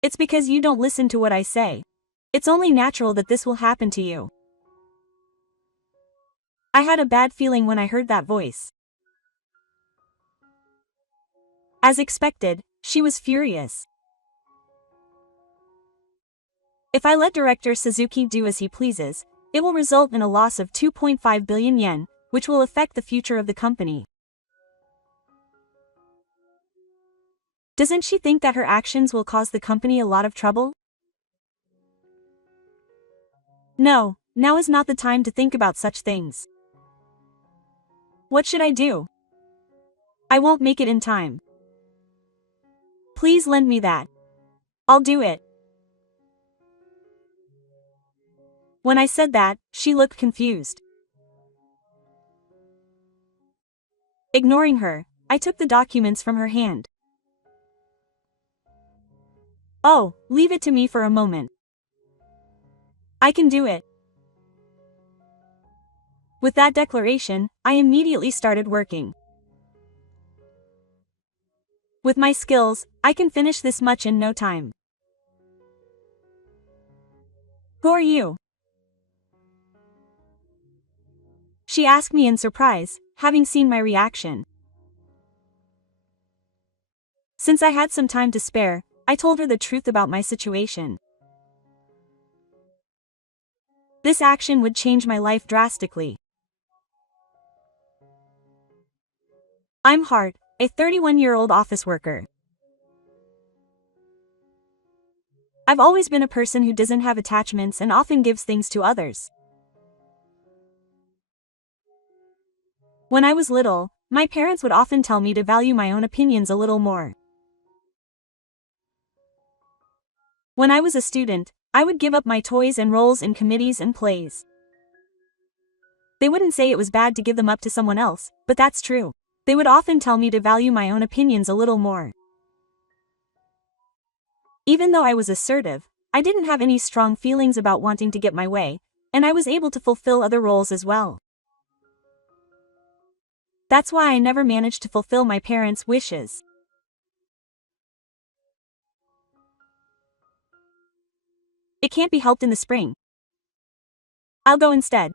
It's because you don't listen to what I say. It's only natural that this will happen to you. I had a bad feeling when I heard that voice. As expected, she was furious. If I let director Suzuki do as he pleases, it will result in a loss of 2.5 billion yen, which will affect the future of the company. Doesn't she think that her actions will cause the company a lot of trouble? No, now is not the time to think about such things. What should I do? I won't make it in time. Please lend me that. I'll do it. When I said that, she looked confused. Ignoring her, I took the documents from her hand. Oh, leave it to me for a moment. I can do it. With that declaration, I immediately started working. With my skills, I can finish this much in no time. Who are you? She asked me in surprise, having seen my reaction. Since I had some time to spare, I told her the truth about my situation. This action would change my life drastically. I'm Hart, a 31-year-old office worker. I've always been a person who doesn't have attachments and often gives things to others. When I was little, my parents would often tell me to value my own opinions a little more. When I was a student, I would give up my toys and roles in committees and plays. They wouldn't say it was bad to give them up to someone else, but that's true. They would often tell me to value my own opinions a little more. Even though I was assertive, I didn't have any strong feelings about wanting to get my way, and I was able to fulfill other roles as well. That's why I never managed to fulfill my parents' wishes. It can't be helped in the spring. I'll go instead.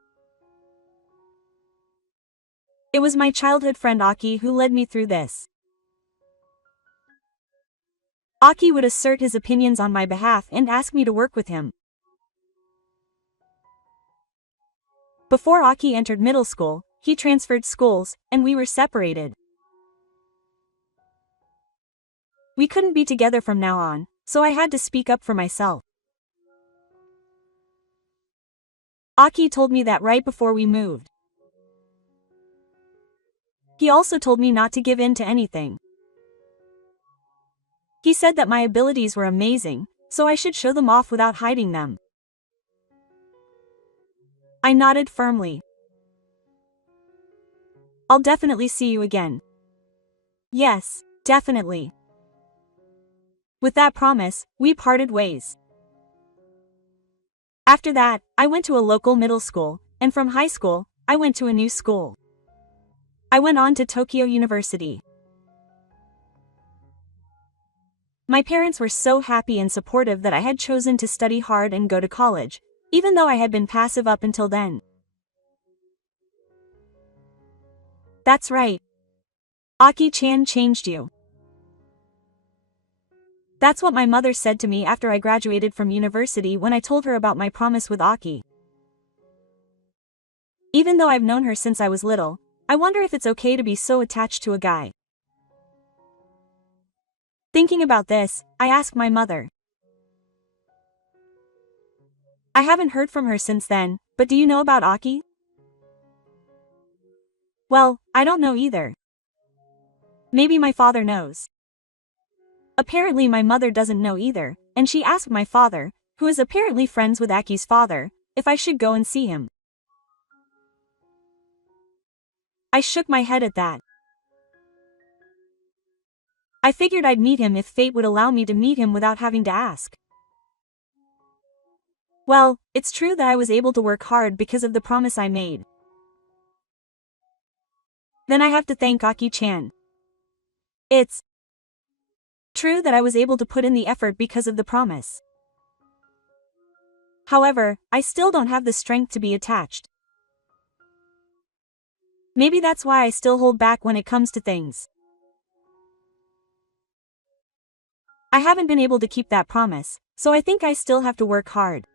It was my childhood friend Aki who led me through this. Aki would assert his opinions on my behalf and ask me to work with him. Before Aki entered middle school, he transferred schools, and we were separated. We couldn't be together from now on, so I had to speak up for myself. Aki told me that right before we moved. He also told me not to give in to anything. He said that my abilities were amazing, so I should show them off without hiding them. I nodded firmly. I'll definitely see you again. Yes, definitely. With that promise, we parted ways. After that, I went to a local middle school, and from high school, I went to a new school. I went on to Tokyo University. My parents were so happy and supportive that I had chosen to study hard and go to college, even though I had been passive up until then. That's right. Aki-chan changed you. That's what my mother said to me after I graduated from university when I told her about my promise with Aki. Even though I've known her since I was little, I wonder if it's okay to be so attached to a guy. Thinking about this, I asked my mother. I haven't heard from her since then, but do you know about Aki? Well, I don't know either. Maybe my father knows. Apparently my mother doesn't know either, and she asked my father, who is apparently friends with Aki's father, if I should go and see him. I shook my head at that. I figured I'd meet him if fate would allow me to meet him without having to ask. Well, it's true that I was able to work hard because of the promise I made. Then I have to thank Aki-chan. It's True that I was able to put in the effort because of the promise. However, I still don't have the strength to be attached. Maybe that's why I still hold back when it comes to things. I haven't been able to keep that promise, so I think I still have to work hard.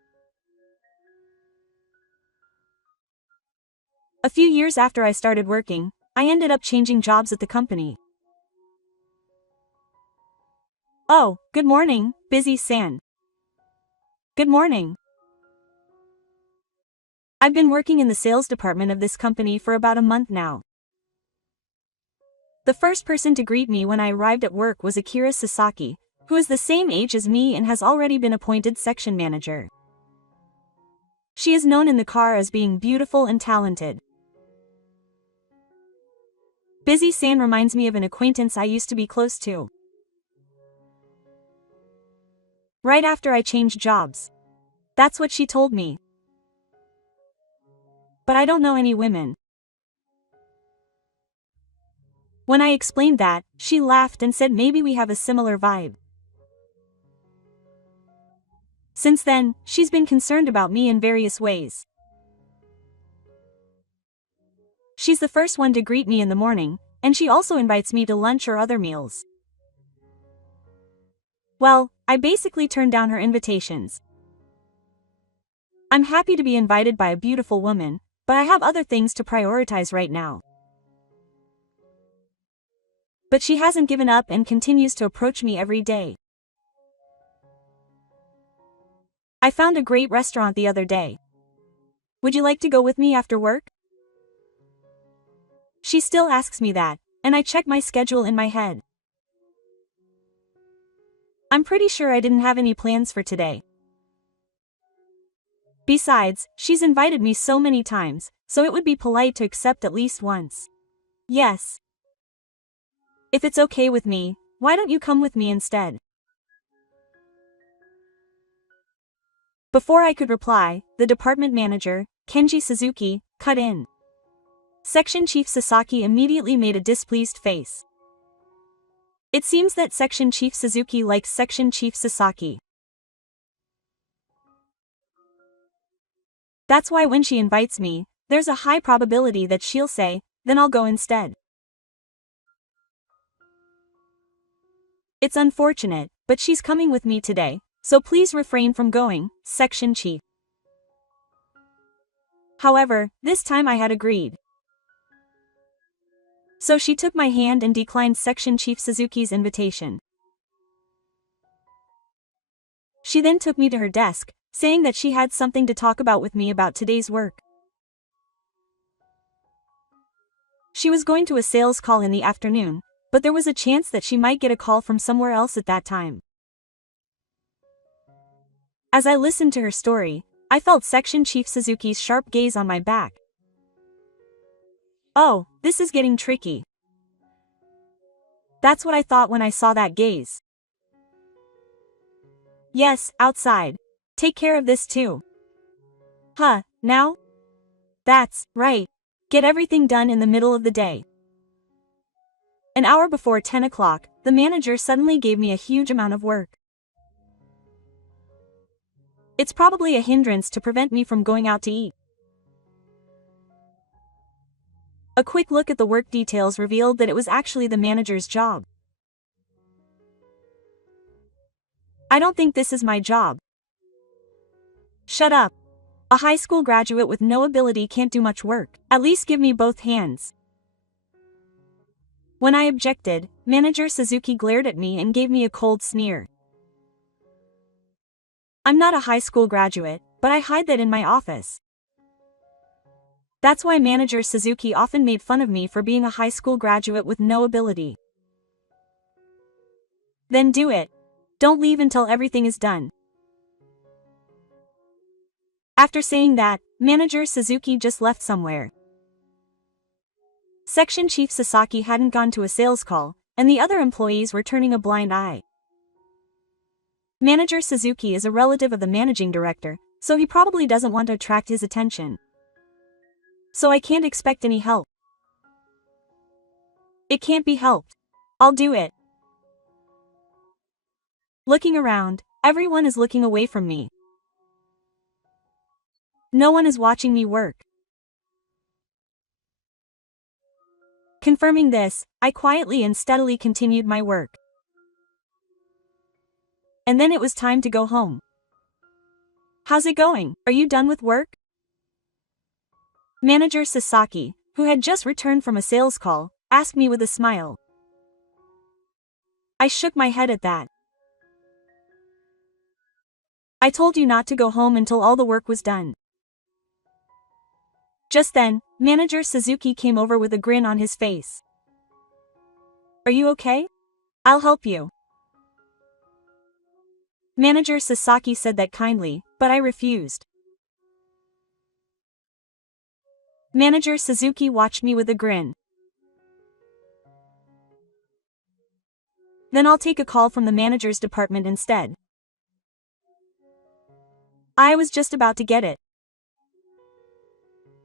A few years after I started working, I ended up changing jobs at the company. Oh, good morning, busy San. Good morning. I've been working in the sales department of this company for about a month now. The first person to greet me when I arrived at work was Akira Sasaki, who is the same age as me and has already been appointed section manager. She is known in the car as being beautiful and talented. Busy San reminds me of an acquaintance I used to be close to. Right after I changed jobs. That's what she told me. But I don't know any women. When I explained that, she laughed and said maybe we have a similar vibe. Since then, she's been concerned about me in various ways. She's the first one to greet me in the morning, and she also invites me to lunch or other meals. Well, I basically turn down her invitations. I'm happy to be invited by a beautiful woman, but I have other things to prioritize right now. But she hasn't given up and continues to approach me every day. I found a great restaurant the other day. Would you like to go with me after work? She still asks me that, and I check my schedule in my head. I'm pretty sure I didn't have any plans for today. Besides, she's invited me so many times, so it would be polite to accept at least once. Yes. If it's okay with me, why don't you come with me instead? Before I could reply, the department manager, Kenji Suzuki, cut in. Section Chief Sasaki immediately made a displeased face. It seems that Section Chief Suzuki likes Section Chief Sasaki. That's why when she invites me, there's a high probability that she'll say, then I'll go instead. It's unfortunate, but she's coming with me today, so please refrain from going, Section Chief. However, this time I had agreed. So she took my hand and declined Section Chief Suzuki's invitation. She then took me to her desk, saying that she had something to talk about with me about today's work. She was going to a sales call in the afternoon, but there was a chance that she might get a call from somewhere else at that time. As I listened to her story, I felt Section Chief Suzuki's sharp gaze on my back. Oh, this is getting tricky. That's what I thought when I saw that gaze. Yes, outside. Take care of this too. Huh, now? That's right. Get everything done in the middle of the day. An hour before 10 o'clock, the manager suddenly gave me a huge amount of work. It's probably a hindrance to prevent me from going out to eat. A quick look at the work details revealed that it was actually the manager's job. I don't think this is my job. Shut up. A high school graduate with no ability can't do much work. At least give me both hands. When I objected, Manager Suzuki glared at me and gave me a cold sneer. I'm not a high school graduate, but I hide that in my office. That's why Manager Suzuki often made fun of me for being a high school graduate with no ability. Then do it. Don't leave until everything is done. After saying that, Manager Suzuki just left somewhere. Section Chief Sasaki hadn't gone to a sales call, and the other employees were turning a blind eye. Manager Suzuki is a relative of the managing director, so he probably doesn't want to attract his attention. So I can't expect any help. It can't be helped. I'll do it. Looking around, everyone is looking away from me. No one is watching me work. Confirming this, I quietly and steadily continued my work. And then it was time to go home. How's it going? Are you done with work? Manager Sasaki, who had just returned from a sales call, asked me with a smile. I shook my head at that. I told you not to go home until all the work was done. Just then, Manager Suzuki came over with a grin on his face. Are you okay? I'll help you. Manager Sasaki said that kindly, but I refused. Manager Suzuki watched me with a grin. Then I'll take a call from the manager's department instead. I was just about to get it.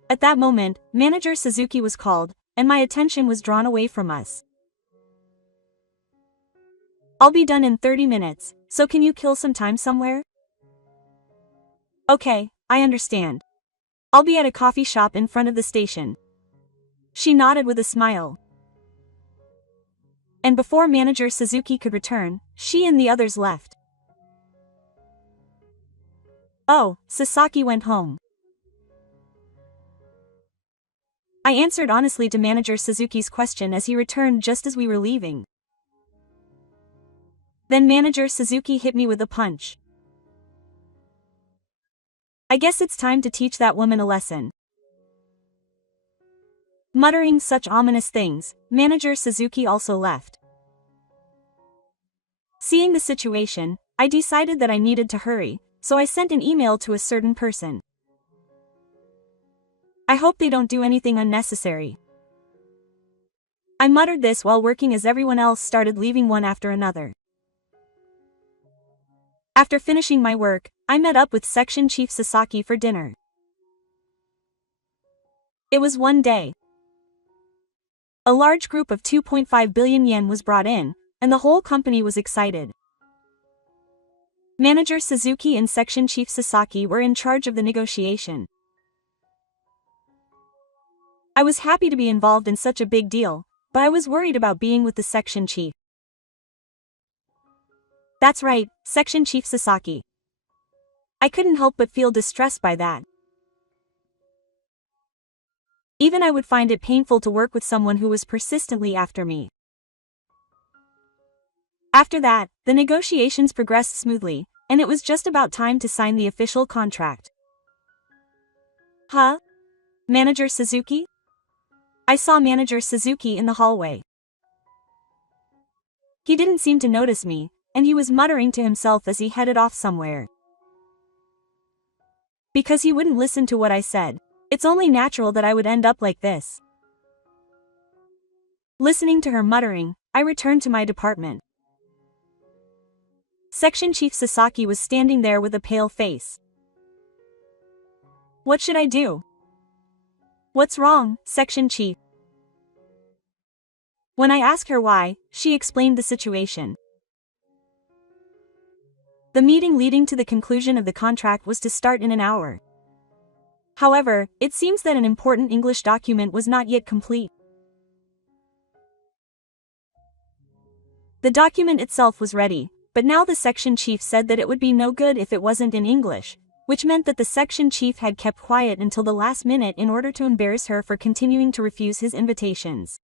At that moment, Manager Suzuki was called, and my attention was drawn away from us. I'll be done in 30 minutes, so can you kill some time somewhere? Okay, I understand. I'll be at a coffee shop in front of the station. She nodded with a smile. And before Manager Suzuki could return, she and the others left. Oh, Sasaki went home. I answered honestly to Manager Suzuki's question as he returned just as we were leaving. Then Manager Suzuki hit me with a punch. I guess it's time to teach that woman a lesson. Muttering such ominous things, Manager Suzuki also left. Seeing the situation, I decided that I needed to hurry, so I sent an email to a certain person. I hope they don't do anything unnecessary. I muttered this while working as everyone else started leaving one after another. After finishing my work, I met up with Section Chief Sasaki for dinner. It was one day. A large group of 2.5 billion yen was brought in, and the whole company was excited. Manager Suzuki and Section Chief Sasaki were in charge of the negotiation. I was happy to be involved in such a big deal, but I was worried about being with the Section Chief. That's right, Section Chief Sasaki. I couldn't help but feel distressed by that. Even I would find it painful to work with someone who was persistently after me. After that, the negotiations progressed smoothly, and it was just about time to sign the official contract. Huh? Manager Suzuki? I saw Manager Suzuki in the hallway. He didn't seem to notice me, and he was muttering to himself as he headed off somewhere. Because he wouldn't listen to what I said, it's only natural that I would end up like this. Listening to her muttering, I returned to my department. Section Chief Sasaki was standing there with a pale face. What should I do? What's wrong, Section Chief? When I asked her why, she explained the situation. The meeting leading to the conclusion of the contract was to start in an hour. However, it seems that an important English document was not yet complete. The document itself was ready, but now the section chief said that it would be no good if it wasn't in English, which meant that the section chief had kept quiet until the last minute in order to embarrass her for continuing to refuse his invitations.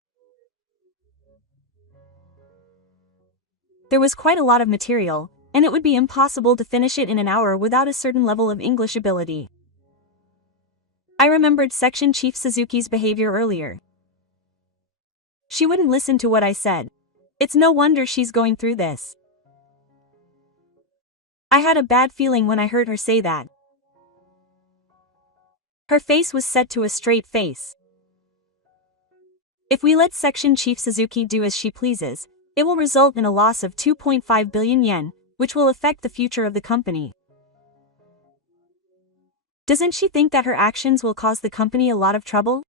There was quite a lot of material, and it would be impossible to finish it in an hour without a certain level of English ability. I remembered Section Chief Suzuki's behavior earlier. She wouldn't listen to what I said. It's no wonder she's going through this. I had a bad feeling when I heard her say that. Her face was set to a straight face. If we let Section Chief Suzuki do as she pleases, it will result in a loss of 2.5 billion yen, which will affect the future of the company. Doesn't she think that her actions will cause the company a lot of trouble?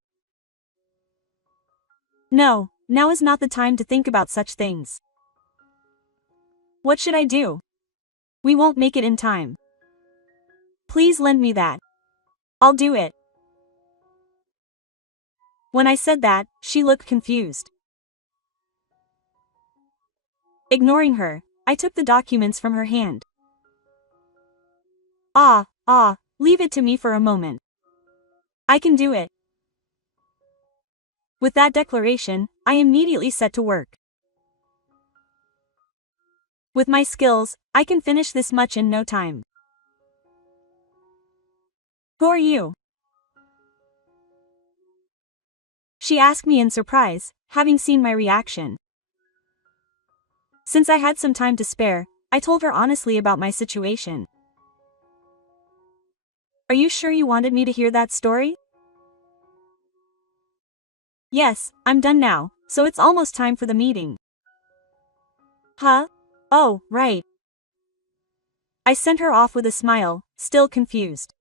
No, now is not the time to think about such things. What should I do? We won't make it in time. Please lend me that. I'll do it. When I said that, she looked confused. Ignoring her, I took the documents from her hand. Leave it to me for a moment. I can do it. With that declaration, I immediately set to work. With my skills, I can finish this much in no time. Who are you? She asked me in surprise, having seen my reaction. Since I had some time to spare, I told her honestly about my situation. Are you sure you wanted me to hear that story? Yes, I'm done now, so it's almost time for the meeting. Huh? Oh, right. I sent her off with a smile, still confused.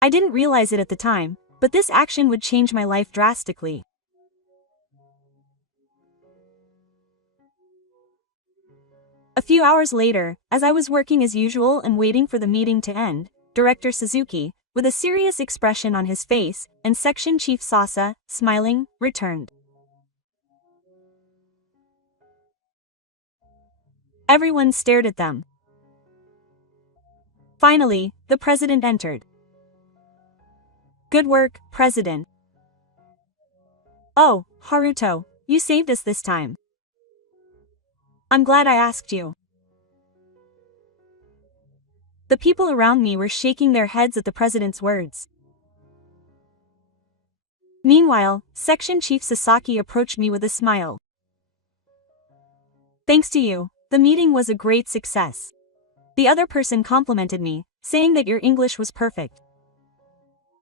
I didn't realize it at the time, but this action would change my life drastically. A few hours later, as I was working as usual and waiting for the meeting to end, Director Suzuki, with a serious expression on his face, and Section Chief Sasa, smiling, returned. Everyone stared at them. Finally, the president entered. Good work, President. Oh, Haruto, you saved us this time. I'm glad I asked you. The people around me were shaking their heads at the president's words. Meanwhile, Section Chief Sasaki approached me with a smile. Thanks to you, the meeting was a great success. The other person complimented me, saying that your English was perfect.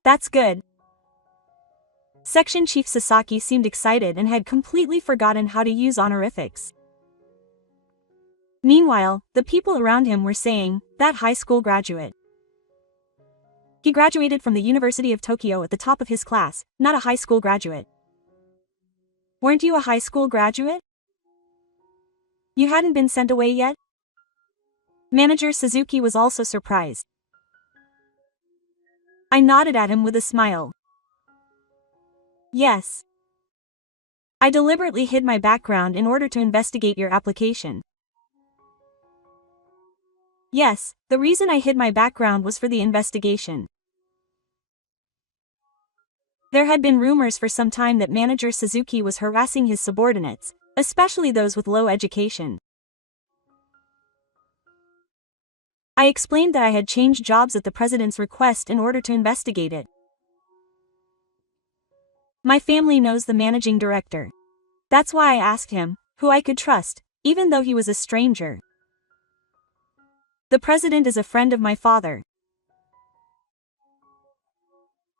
That's good. Section Chief Sasaki seemed excited and had completely forgotten how to use honorifics. Meanwhile, the people around him were saying, that high school graduate. He graduated from the University of Tokyo at the top of his class, not a high school graduate. Weren't you a high school graduate? You hadn't been sent away yet? Manager Suzuki was also surprised. I nodded at him with a smile. Yes. I deliberately hid my background in order to investigate your application. Yes, the reason I hid my background was for the investigation. There had been rumors for some time that Manager Suzuki was harassing his subordinates, especially those with low education. I explained that I had changed jobs at the president's request in order to investigate it. My family knows the managing director. That's why I asked him, who I could trust, even though he was a stranger. The president is a friend of my father.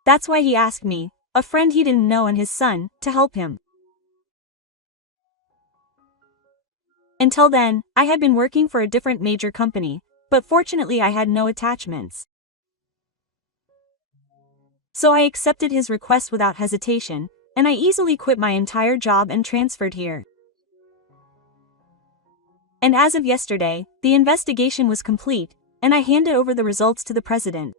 That's why he asked me, a friend he didn't know and his son, to help him. Until then, I had been working for a different major company, but fortunately I had no attachments. So I accepted his request without hesitation, and I easily quit my entire job and transferred here. And as of yesterday, the investigation was complete, and I handed over the results to the president.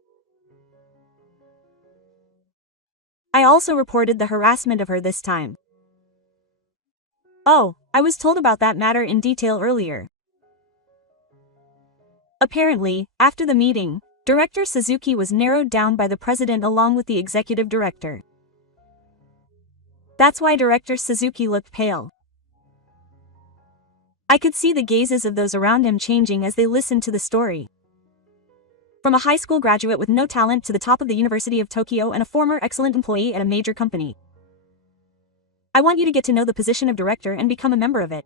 I also reported the harassment of her this time. Oh, I was told about that matter in detail earlier. Apparently, after the meeting, Director Suzuki was narrowed down by the president along with the executive director. That's why Director Suzuki looked pale. I could see the gazes of those around him changing as they listened to the story. From a high school graduate with no talent to the top of the University of Tokyo and a former excellent employee at a major company. I want you to get to know the position of director and become a member of it.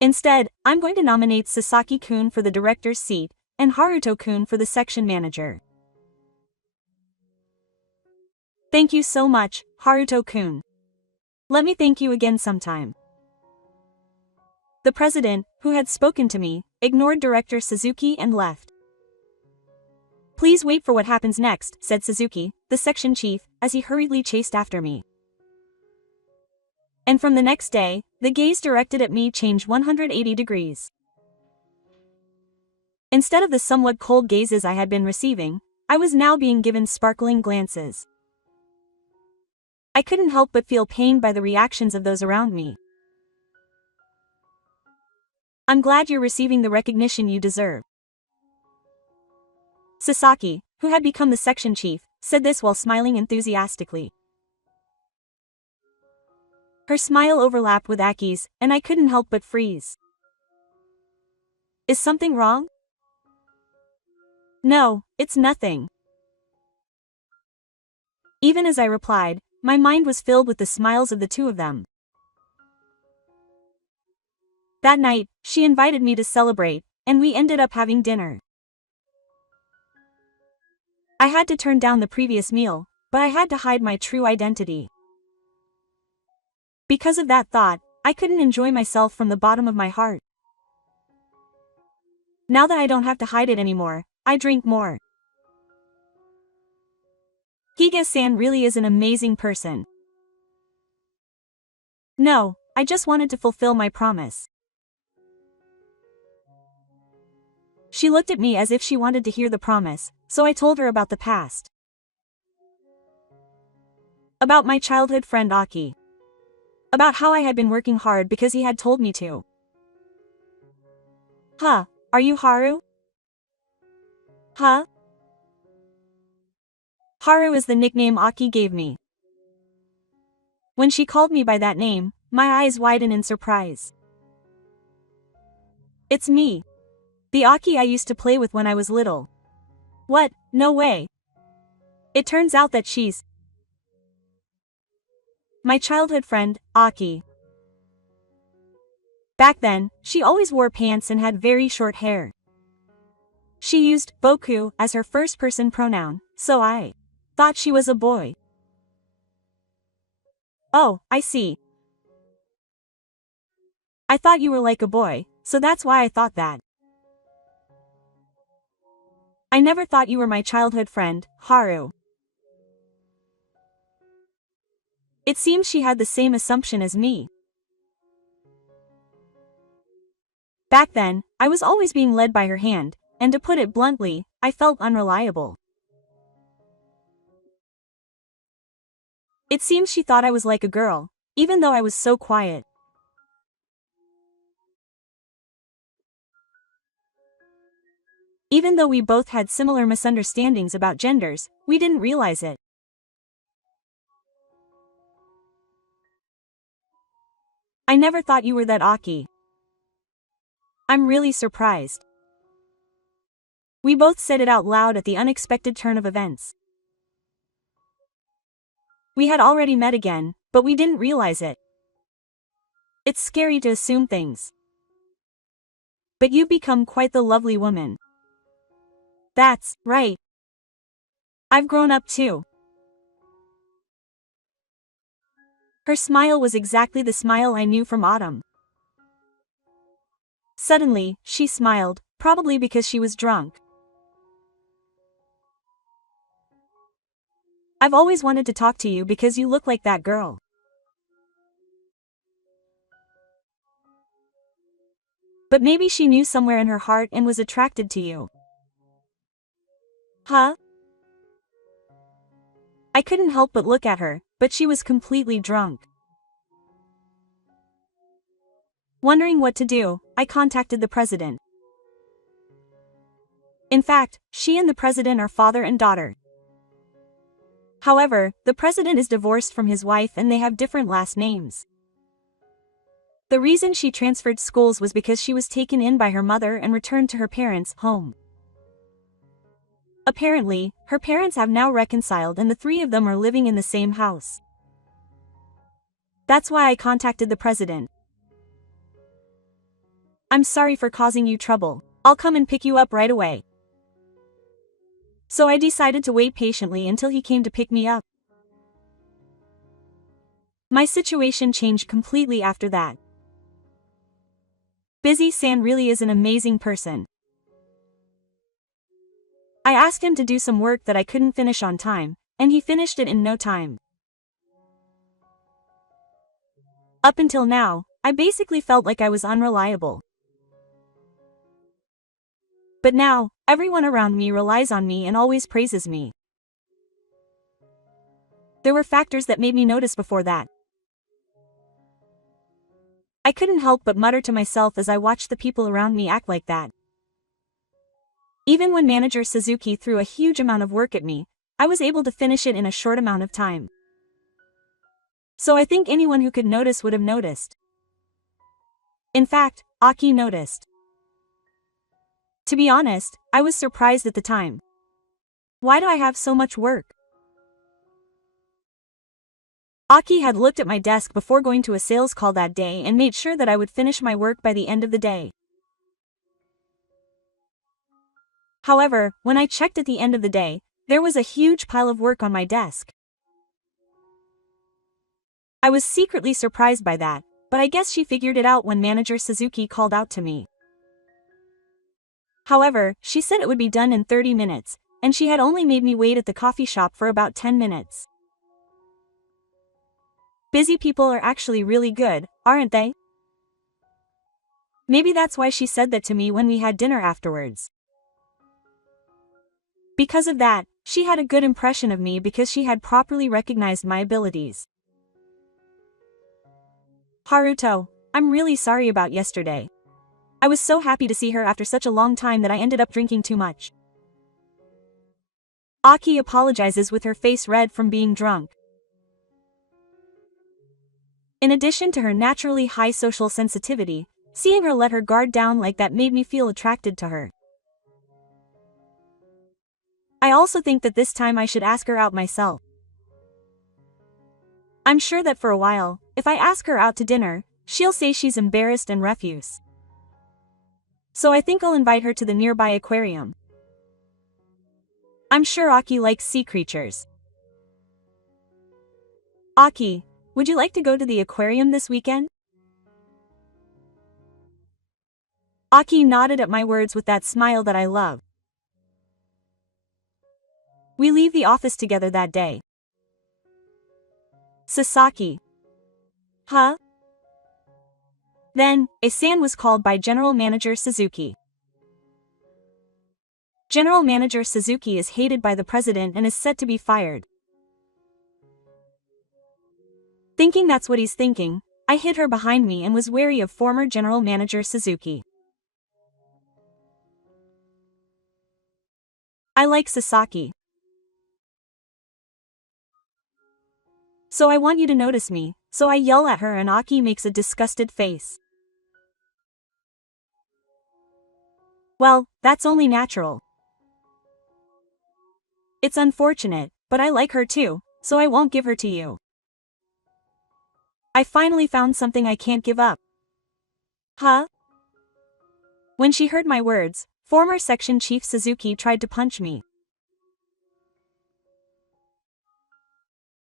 Instead, I'm going to nominate Sasaki-kun for the director's seat, and Haruto-kun for the section manager. Thank you so much, Haruto-kun. Let me thank you again sometime. The president, who had spoken to me, ignored Director Suzuki and left. Please wait for what happens next, said Suzuki, the section chief, as he hurriedly chased after me. And from the next day, the gaze directed at me changed 180 degrees. Instead of the somewhat cold gazes I had been receiving, I was now being given sparkling glances. I couldn't help but feel pained by the reactions of those around me. I'm glad you're receiving the recognition you deserve. Sasaki, who had become the section chief, said this while smiling enthusiastically. Her smile overlapped with Aki's, and I couldn't help but freeze. Is something wrong? No, it's nothing. Even as I replied, my mind was filled with the smiles of the two of them. That night, she invited me to celebrate, and we ended up having dinner. I had to turn down the previous meal, but I had to hide my true identity. Because of that thought, I couldn't enjoy myself from the bottom of my heart. Now that I don't have to hide it anymore, I drink more. Higa-san really is an amazing person. No, I just wanted to fulfill my promise. She looked at me as if she wanted to hear the promise, so I told her about the past. About my childhood friend Aki. About how I had been working hard because he had told me to. Huh, are you Haru? Huh? Haru is the nickname Aki gave me. When she called me by that name, my eyes widened in surprise. It's me. The Aki I used to play with when I was little. What? No way. It turns out that she's my childhood friend, Aki. Back then, she always wore pants and had very short hair. She used boku as her first-person pronoun, so I thought she was a boy. Oh, I see. I thought you were like a boy, so that's why I thought that. I never thought you were my childhood friend, Haru. It seems she had the same assumption as me. Back then, I was always being led by her hand, and to put it bluntly, I felt unreliable. It seems she thought I was like a girl, even though I was so quiet. Even though we both had similar misunderstandings about genders, we didn't realize it. I never thought you were that Aki. I'm really surprised. We both said it out loud at the unexpected turn of events. We had already met again, but we didn't realize it. It's scary to assume things. But you've become quite the lovely woman. That's right. I've grown up too. Her smile was exactly the smile I knew from Autumn. Suddenly, she smiled, probably because she was drunk. I've always wanted to talk to you because you look like that girl. But maybe she knew somewhere in her heart and was attracted to you. Huh? I couldn't help but look at her, but she was completely drunk. Wondering what to do, I contacted the president. In fact, she and the president are father and daughter. However, the president is divorced from his wife and they have different last names. The reason she transferred schools was because she was taken in by her mother and returned to her parents' home. Apparently, her parents have now reconciled and the three of them are living in the same house. That's why I contacted the president. I'm sorry for causing you trouble. I'll come and pick you up right away. So I decided to wait patiently until he came to pick me up. My situation changed completely after that. Busy-san really is an amazing person. I asked him to do some work that I couldn't finish on time, and he finished it in no time. Up until now, I basically felt like I was unreliable. But now, everyone around me relies on me and always praises me. There were factors that made me notice before that. I couldn't help but mutter to myself as I watched the people around me act like that. Even when Manager Suzuki threw a huge amount of work at me, I was able to finish it in a short amount of time. So I think anyone who could notice would have noticed. In fact, Aki noticed. To be honest, I was surprised at the time. Why do I have so much work? Aki had looked at my desk before going to a sales call that day and made sure that I would finish my work by the end of the day. However, when I checked at the end of the day, there was a huge pile of work on my desk. I was secretly surprised by that, but I guess she figured it out when Manager Suzuki called out to me. However, she said it would be done in 30 minutes, and she had only made me wait at the coffee shop for about 10 minutes. Busy people are actually really good, aren't they? Maybe that's why she said that to me when we had dinner afterwards. Because of that, she had a good impression of me because she had properly recognized my abilities. Haruto, I'm really sorry about yesterday. I was so happy to see her after such a long time that I ended up drinking too much. Aki apologizes with her face red from being drunk. In addition to her naturally high social sensitivity, seeing her let her guard down like that made me feel attracted to her. I also think that this time I should ask her out myself. I'm sure that for a while, if I ask her out to dinner, she'll say she's embarrassed and refuse. So I think I'll invite her to the nearby aquarium. I'm sure Aki likes sea creatures. Aki, would you like to go to the aquarium this weekend? Aki nodded at my words with that smile that I love. We leave the office together that day. Sasaki. Huh? Then, A-san was called by General Manager Suzuki. General Manager Suzuki is hated by the president and is set to be fired. Thinking that's what he's thinking, I hid her behind me and was wary of former General Manager Suzuki. I like Sasaki. So I want you to notice me, so I yell at her and Aki makes a disgusted face. Well, that's only natural. It's unfortunate, but I like her too, so I won't give her to you. I finally found something I can't give up. Huh? When she heard my words, former Section Chief Suzuki tried to punch me.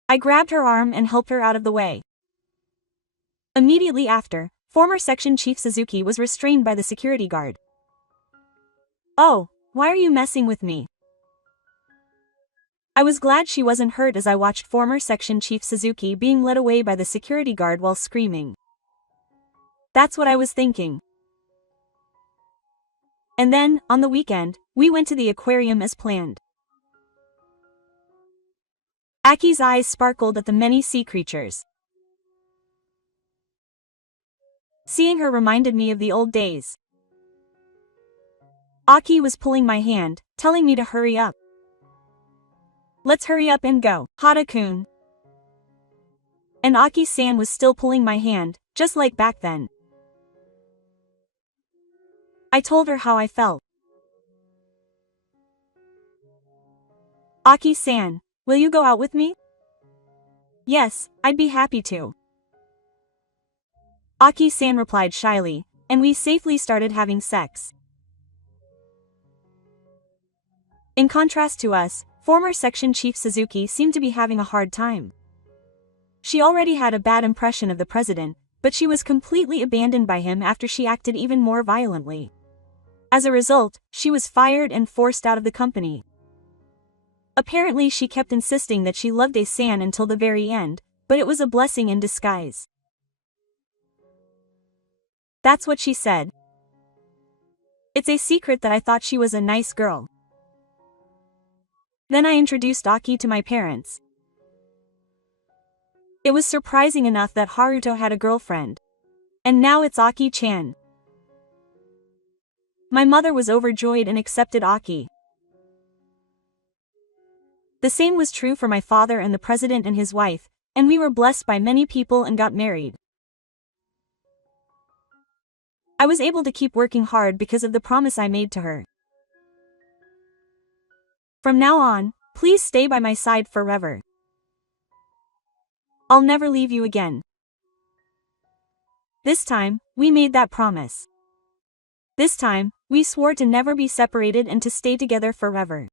I grabbed her arm and helped her out of the way. Immediately after, former Section Chief Suzuki was restrained by the security guard. Oh, why are you messing with me? I was glad she wasn't hurt as I watched former Section Chief Suzuki being led away by the security guard while screaming. That's what I was thinking. And then, on the weekend, we went to the aquarium as planned. Aki's eyes sparkled at the many sea creatures. Seeing her reminded me of the old days. Aki was pulling my hand, telling me to hurry up. Let's hurry up and go, Hata-kun. And Aki-san was still pulling my hand, just like back then. I told her how I felt. Aki-san, will you go out with me? Yes, I'd be happy to. Aki-san replied shyly, and we safely started having sex. In contrast to us, former Section Chief Suzuki seemed to be having a hard time. She already had a bad impression of the president, but she was completely abandoned by him after she acted even more violently. As a result, she was fired and forced out of the company. Apparently she kept insisting that she loved A-san until the very end, but it was a blessing in disguise. That's what she said. It's a secret that I thought she was a nice girl. Then I introduced Aki to my parents. It was surprising enough that Haruto had a girlfriend. And now it's Aki-chan. My mother was overjoyed and accepted Aki. The same was true for my father and the president and his wife, and we were blessed by many people and got married. I was able to keep working hard because of the promise I made to her. From now on, please stay by my side forever. I'll never leave you again. This time, we made that promise. This time, we swore to never be separated and to stay together forever.